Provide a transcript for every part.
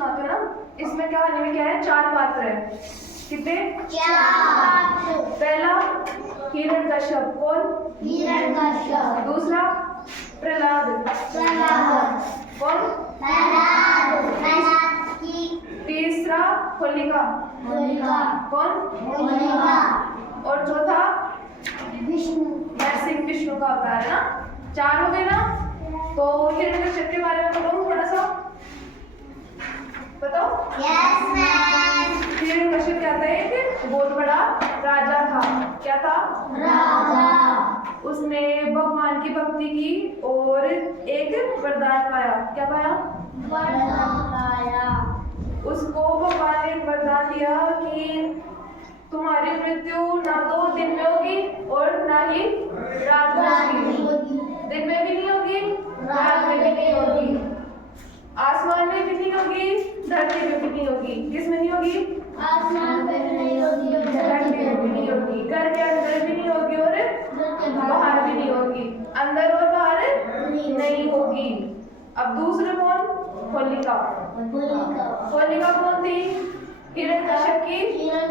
सुनाते हो ना, इसमें कहानी में क्या है, 4 पात्र है। कितने? 4। पहला हिरण्यकश्यप, कौन? हिरण्यकश्यप। दूसरा प्रहलाद, कौन? प्रहलाद की। तीसरा होलिका, कौन? और चौथा विष्णु, विष्णु का अवतार है ना। 4 हो गए ना। तो हिरण्यकश्यप के बारे में बताऊं थोड़ा सा, बताओ। Yes ma'am. हिरण्यकश्यप क्या था, एक बहुत बड़ा राजा था। क्या था? राजा। उसने भगवान की भक्ति की और एक वरदान पाया। क्या पाया? वरदान पाया। उसको भगवान ने एक वरदान दिया कि तुम्हारी मृत्यु ना तो दिन में होगी और ना ही रात में होगी। दिन में भी नहीं होगी, रात में भी नहीं होगी, आसमान में भी नहीं होगी, धरती में भी नहीं होगी। किस में नहीं होगी? आसमान पे भी नहीं होगी और धरती में भी नहीं होगी, घर के अंदर भी नहीं होगी और बाहर भी नहीं होगी, अंदर और बाहर नहीं होगी। अब दूसरे कौन? होलिका। होलिका कौन थी? हिरण्यकश्यप की बहन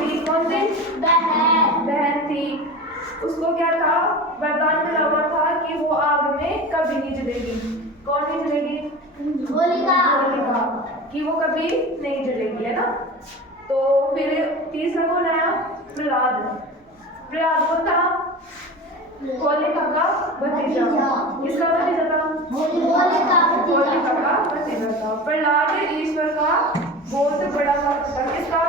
थी। कौन थी? बहन थी। उसको क्या था, वरदान मिला हुआ था कि वो आग में कभी नहीं जलेगी। कौन नहीं जलेगी? होलिका। कि वो कभी नहीं जलेगी, है ना। तो फिर तीसरा कौन आया? प्रहलाद। प्रहलाद कौन था? होलिका का भतीजा। किसका भतीजा था? होलिका का भतीजा था। प्रहलाद ईश्वर का बहुत बड़ा भक्त था। किसका?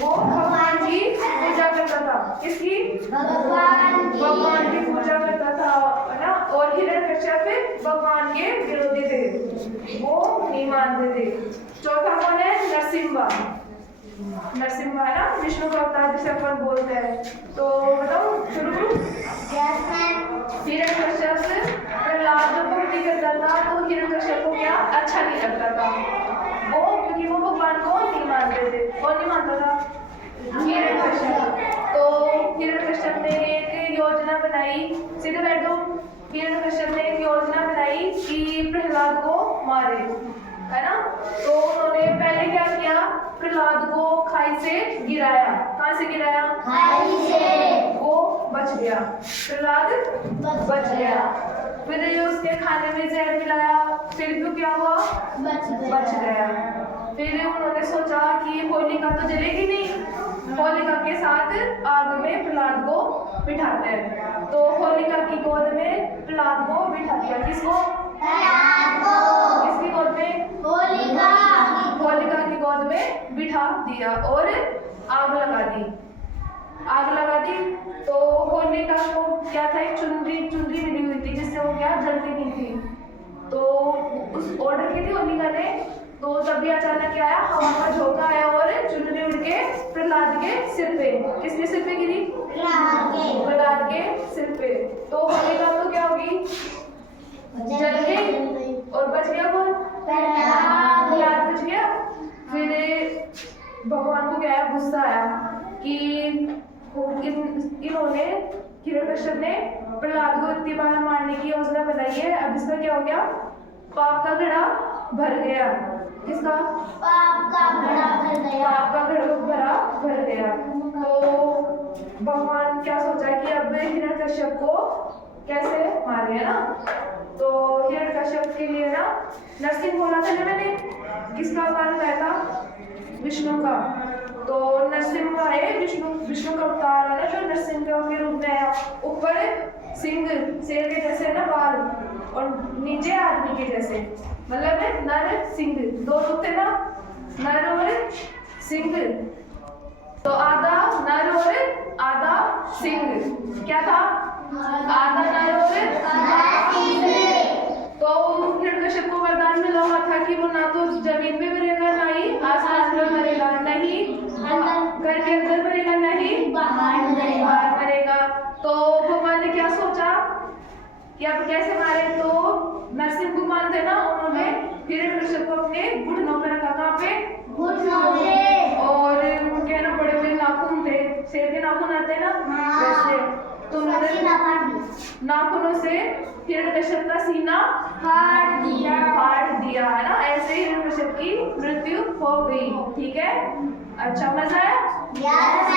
वो भगवान की पूजा करता था। किसकी? भगवान की पूजा करता था, है ना। और हिरण्यकश्यप भगवान के विरोधी थे, वो नहीं मानते थे। चौथा कौन है? नरसिम्हा। नरसिम्हा है ना, विष्णु का अवतार जिसे अपन बोलते हैं। तो बताओ, शुरू करूं? हिरण्यकश्यप प्रहलाद जब भक्ति करता था तो हिरण्यकश्यप को क्या अच्छा नहीं लगता था वो, क्योंकि वो भगवान को नहीं मानते थे। कौन नहीं मानता था? हिरण्यकश्यप। तो हिरण्यकश्यप ने एक योजना बनाई, सीधे बैठो। हिरण्यकश्यप ने एक योजना बनाई कि प्रहलाद को मारे, है ना। तो उन्होंने पहले क्या किया, प्रहलाद को खाई से गिराया। कहाँ से गिराया? खाई से। वो बच गया, प्रहलाद बच गया। फिर उसके खाने में जहर मिलाया, फिर भी क्या हुआ? बच गया। फिर उन्होंने सोचा कि होलिका तो जलेगी नहीं, होलिका के साथ आग में प्रहलाद को बिठाते हैं। तो होलिका की गोद में प्रहलाद को बिठा दिया। किसको? किसकी गोद में? होलिका की गोद में बिठा दिया और आग लगा दी। तो होलिका को क्या था, एक चुनरी मिली हुई थी जिससे वो क्या जलती नहीं थी। तो उस ऑर्डर की थी होलिका ने। तो तभी अचानक क्या आया, हवा का झोंका आया और चुनरी उड़ के प्रहलाद के सिर पे। किसके सिर पे गिरी? प्रहलाद के सिर पे। तो होलिका तो क्या होगी, जल गई और बच गया कौन? प्रहलाद बच गया। फिर भगवान को क्या आया, गुस्सा आया कि इन्होंने हिरण्यकश्यप ने प्रहलाद को इतनी बार मारने की योजना बनाई है, अब इसका क्या हो गया, पाप का घड़ा भर गया। किसका? पाप का घड़ा भर गया। तो भगवान क्या सोचा कि अब हिरण्यकश्यप को कैसे मारे, है ना। तो हिरण्यकश्यप के लिए ना नरसिंह बोला था ना मैंने, किसका अवतार बताया था? विष्णु का। तो नरसिंह आए, विष्णु का अवतार है ना, जो नरसिंह के रूप में आया। ऊपर सिंह शेर के जैसे ना बाल और नीचे आदमी के जैसे, मतलब नर सिंह, दो रूप थे ना, नर और सिंह। तो आधा नर और आधा सिंह। क्या था? आधा नर और आधा सिंह। तो हिरण्यकश्यप को वरदान मिला हुआ था कि वो ना तो जमीन पे मरेगा, ना ही आसमान में मरेगा, ना ही घर के अंदर मरेगा, ना ही बाहर मरेगा। तो भगवान ने क्या सोचा कि अब कैसे मारे। तो नरसिंह को मानते ना, उन्होंने हिरण्यकश्यप को अपने घुटनों पे रखा। कहाँ पे? घुटनों पे। और उनके ना बड़े बड़े नाखून थे, शेर के नाखून आते हैं ना, वैसे। तो उन्होंने नाखूनों से हिरण्यकश्यप का सीना फाड़ दिया, है ना, ऐसे की मृत्यु हो गई। ठीक है, अच्छा मजा आया? यस